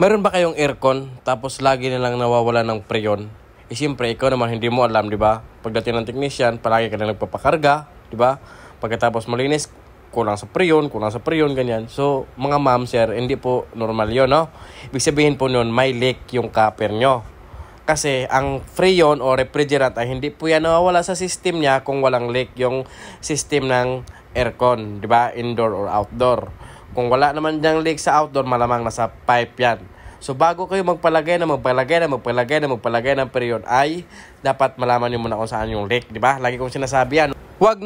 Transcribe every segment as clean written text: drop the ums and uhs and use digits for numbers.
Meron ba kayong aircon tapos lagi na lang nawawala ng preyon? Siyempre, ikaw naman hindi mo alam, di ba? Pagdating ng technician, palagi ka na nagpapakarga, di ba? Pagkatapos malinis, kulang sa preyon, ganyan. So, mga ma'am, sir, hindi po normal yun, no? Ibig sabihin po nun, may leak yung copper nyo. Kasi ang freon o refrigerant ay hindi po yan nawawala sa system niya kung walang leak yung system ng aircon, di ba? Indoor or outdoor. Kung wala naman diyang leak sa outdoor, malamang nasa pipe yan. So bago kayo magpalagay ng preyon ay dapat malaman niyo muna kung saan yung leak, di ba? Lagi kong sinasabi yan. Wag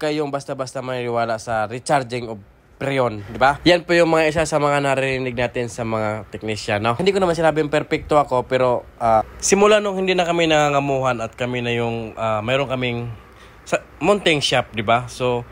kayong basta-basta maniwala sa recharging of preyon, di ba? Yan po yung mga isa sa mga naririnig natin sa mga technician, no? Hindi ko naman sinabing perfecto ako, pero simula nung hindi na kami nangangamuhan at kami na yung mayroon kaming mounting shop, di ba? So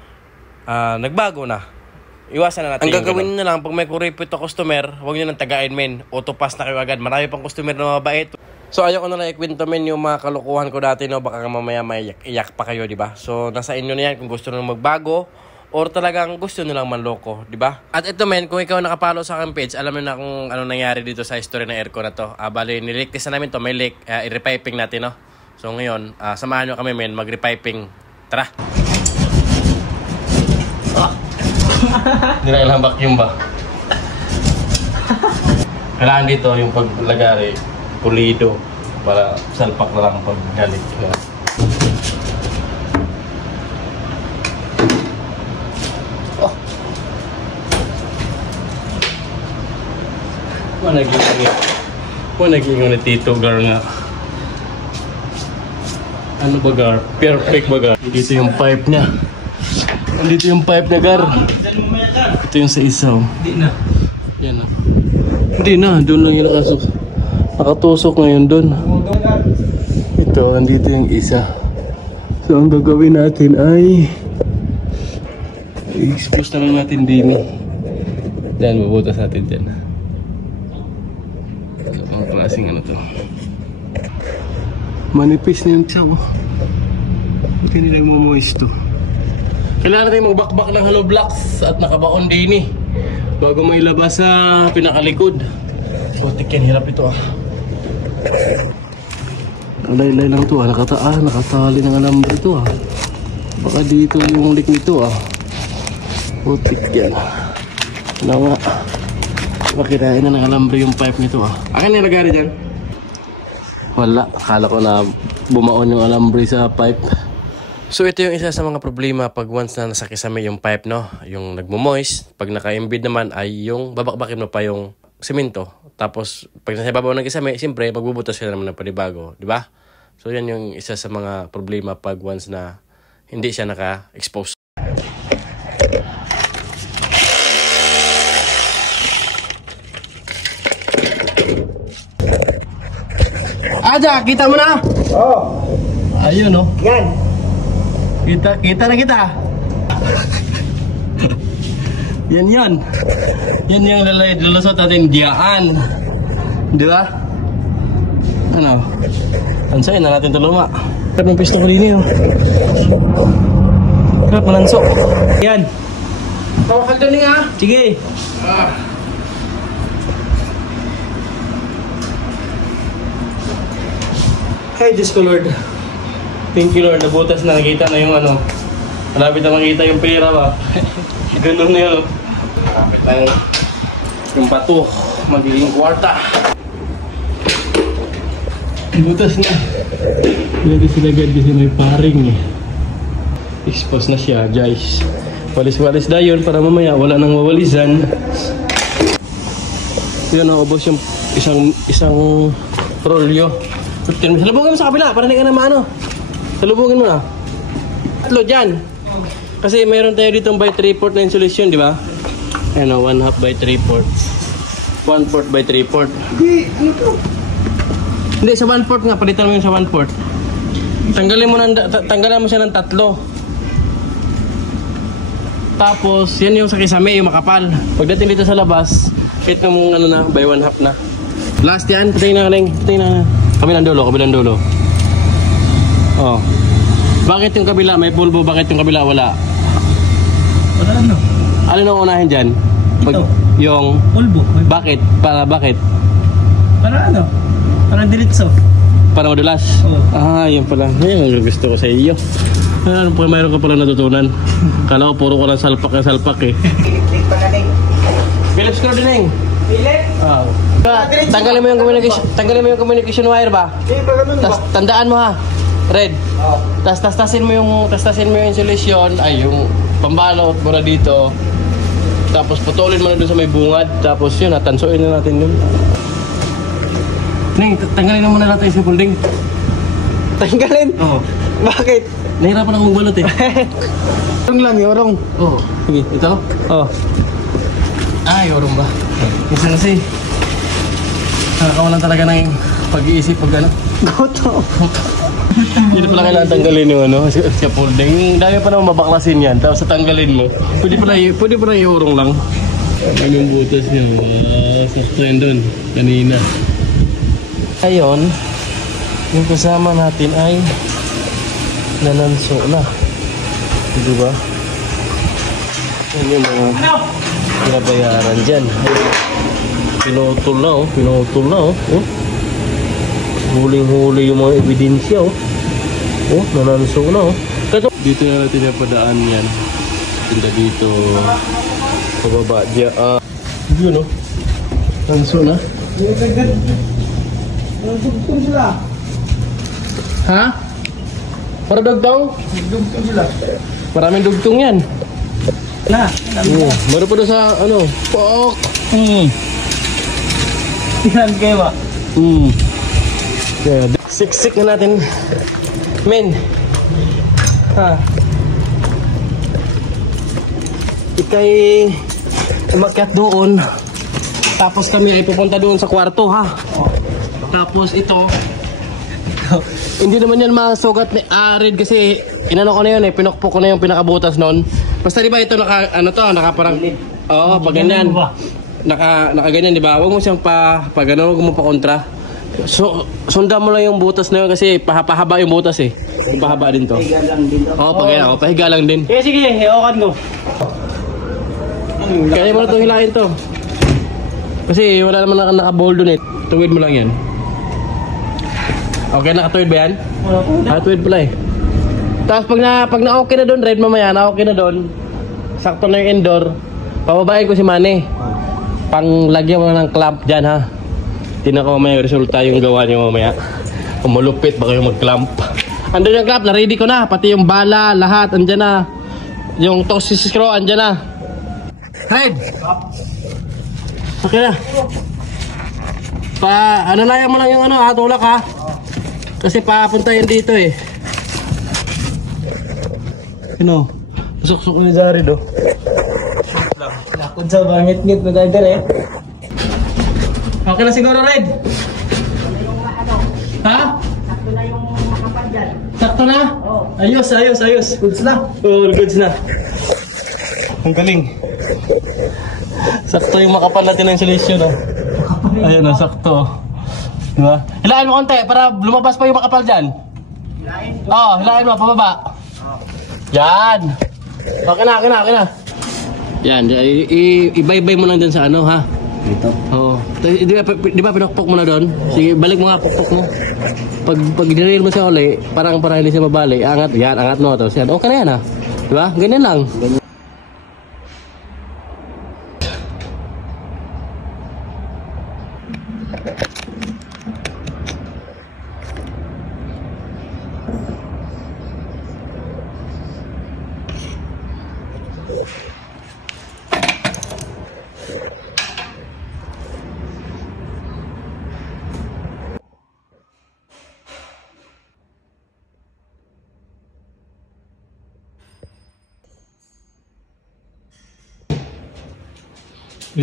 nagbago na. Iwasan na natin. Ang gagawin nyo lang, pag may kuripot o customer, huwag nyo nang tagain, men. Autopass na kayo agad. Marami pang customer na mabait. So, ayaw ko na lang ikwento, men, yung mga kalukuhan ko dati, no? Baka mamaya may iyak pa kayo, di ba? So, nasa inyo na yan kung gusto nyo magbago or talagang gusto nyo lang manloko, di ba? At ito, men, kung ikaw nakapalo sa aking page, alam mo na kung ano nangyari dito sa history ng aircon na to. Bali, nileak test na namin to. May leak. I-repiping natin, no? So, ngayon, samahan nyo kami, men, mag-repiping. Tara! Hindi na ilang vacuum ba? Kailangan dito yung paglagari pulido para salpak na lang pag galit. Oh. Naging na Tito Gar nga. Ano ba Gar? Perfect ba Gar? Dito yung pipe niya. Dito yung pipe na Gar. Ito yung sa isaw. Hindi na. Yan na. Hindi na. Doon lang yung nakatusok ngayon doon. Ito, andito yung isa. So, ang gagawin natin ay i-expose na lang natin din. Yan, mabutas natin dyan. So, ang klaseng ano to. Manipis na yung isaw. Buti nila yung moist to. Kailangan natin magbakbak ng hollow blocks at nakabaon din bago may labas sa pinakalikod. Putik yan, hirap ito Laylay lang to nakatali ng alambre ito Baka dito yung leak nito Putik yan. Ano nga? Makirain na ng alambre yung pipe nito Akin nilagari dyan? Wala, akala ko na bumaon yung alambre sa pipe. So ito yung isa sa mga problema pag once na nasakisame yung pipe, no? Yung nagmo-moist. Pag naka-embed naman ay yung babakbakin mo pa yung semento. Tapos pag nasa babaw ng kisame, siyempre magbubutas ka naman ng panibago, di ba? So yan yung isa sa mga problema pag once na hindi siya naka-expose. Aja, kita mo na? Oo. Ayun, no? Yan. Kita na kita. Yan. Yan yung lulusot natin diyaan. Di ba? Ano? Pansayin na natin ito luma. Karap ng pisto ko din Karap malansok. Yan. Tawakal doon nga. Sige. Hey, Diyos ko Lord. Thank you Lord, nabutas na, nakita na yung ano. Malapit na makita yung pera ba. Ganun na yun. Malapit lang yung bato, magiging kwarta. Butas na. Pwede sila agad kasi may paring Expose na siya, guys. Walis-walis na yun para mamaya wala nang wawalisan. Yun, naubos yung isang rolyo. Salubungin mo sa kabila para hindi ka na maano. Salubungin mo na. Tatlo dyan. Kasi mayroon tayo ditong by 3/4 na insulation, di ba? Ano, 1/2 by 3/4. 1/4 by 3/4. Hindi, ano to? Hindi, sa 1/4 nga. Palitan mo yung sa 1/4. Tanggalan mo siya ng 3. Tapos, yan yung sa kisame, yung makapal. Pagdating dito sa labas, hit na mong ano na, by 1/2 na. Last yan. Patayin na, Kaleng. Patayin na. Kabilang dulo. Oh. Bakit yung kabila may pulbo? Bakit yung kabila wala? Wala ano? Alin ang unahin dyan? Ito. Yung... Pulbo. Bakit? Bakit? Para ano? Para diretso. Para madulas? Oo. Ah, yun pala. Yan ang gusto ko sa iyo. Ano po, mayroon ka pala natutunan. Kala ko puro ko lang salpak eh. Philips screw din eh. Philips? Ah. Tanggalin mo yung communication wire ba? Tandaan mo ha. Red. Tastasin mo yung insulation, ay yung pambalot muna dito. Tapos putulin mo na dun sa may bungad. Tapos yun, tansuin na natin yun. Ning, tanggalin na muna natin yung folding. Tanggalin? Oo. Bakit? Nahirapan akong balot eh. Yorong lang, yorong. Oo. Sige, ito? Oo. Ah, yorong ba? Isa kasi. Nakakawalan talaga ng pag-iisip pag ano. Goto. Hindi na pala kailangan tanggalin yung ano, sa folding. Dami pa naman mabaklasin yan. Tapos tanggalin mo. Pwede pala yorong lang. Ano yung butas niya? Sakto yan doon. Kanina. Ngayon, yung kasama natin ay nananso na. Di ba? Yan yung mga pinabayaran dyan. Pinutol na oh. Huling-huli yung mga ebidensya oh. Oh, nananso na oh. Dito na natin yung padaan yan. Tinda dito. Pababa dyan. Yun oh. Nananso na. Dugtong sila. Ha? Para dugtong? Dugtong sila. Maraming dugtong yan. Na. Meron pa doon sa ano? Pok! Yan kayo ba? Yeah. Siksik na natin. Men. Ha? Ikay umakyat doon. Tapos kami ay pupunta doon sa kwarto ha. Tapos ito hindi naman yan masugat ni Red kasi inano ko na yun eh, pinokpok ko na yung pinakabutas nun. Basta diba ito naka parang oo, pag ganyan naka ganyan diba, huwag mo siyang pag ano, huwag mo pa kontra. So sundan mo lang yung butas na yun kasi pahaba yung butas eh, pahaba din to. Oo, pag ganyan, pahiga lang din. Sige, iwakan mo. Kaya mo na ito hilahin to kasi wala naman naka-bowl dun eh, tuwid mo lang yan. Okay, nakatuwid ba yan? Nakatuwid pala eh. Tapos pag na-okay na doon, Red, mamaya, na-okay na doon, sakto na yung indoor, pababain ko si Manny. Panglagyan mo ng clamp dyan, ha? Tingnan ko mamaya yung resulta yung gawa niyo mamaya. Kung malupit, baka yung mag-clamp. Andun yung clamp, na-ready ko na. Pati yung bala, lahat, andyan na. Yung toxic screw, andyan na. Red! Okay na. Analayan mo lang yung ano, ha? Tulak, ha? Kasi papunta yun dito eh. Ano? Suksok ni Jared oh. Lakod sa bangit-ngit na driver eh. Okay na siguro, Red? Ha? Sakto na yung makapal dyan. Sakto na? Oo. Ayos. Goods na. Oh, goods na. Ang galing. Sakto yung makapal natin ng insulation oh. Ayun na, sakto. Diba? Hilahin mo konti para lumabas pa yung makapal dyan. Hilahin? Oo, hilahin mo, pababa. Yan. Okay na. Yan, ibaybay mo lang dyan sa ano ha. Dito. Oo. Di ba pinokpok mo na doon? Sige, balik mo nga, pokpok mo. Pag dinirail mo siya uli, parang hindi siya mabali. Angat, yan, angat mo. Tapos yan, okay na yan ha. Diba? Ganyan lang.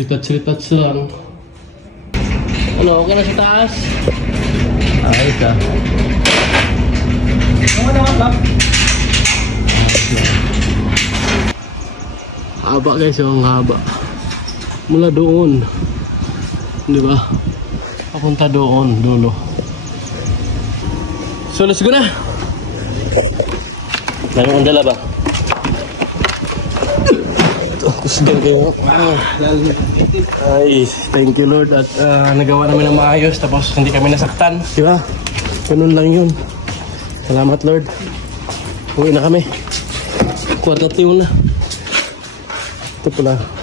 Retouch lang. Ano, okay na sa taas? Ayos ah. Ano naman ba? Haba guys, yung haba. Mula doon. Di ba? Papunta doon, dulo. So let's go na. Dami ang dala ba? kusgan kayo. Ay, thank you Lord at nagawa namin ng maayos tapos hindi kami nasaktan. Diba? Ganun lang yun. Salamat Lord. Uwi na kami. 4:00 na. Ito pala.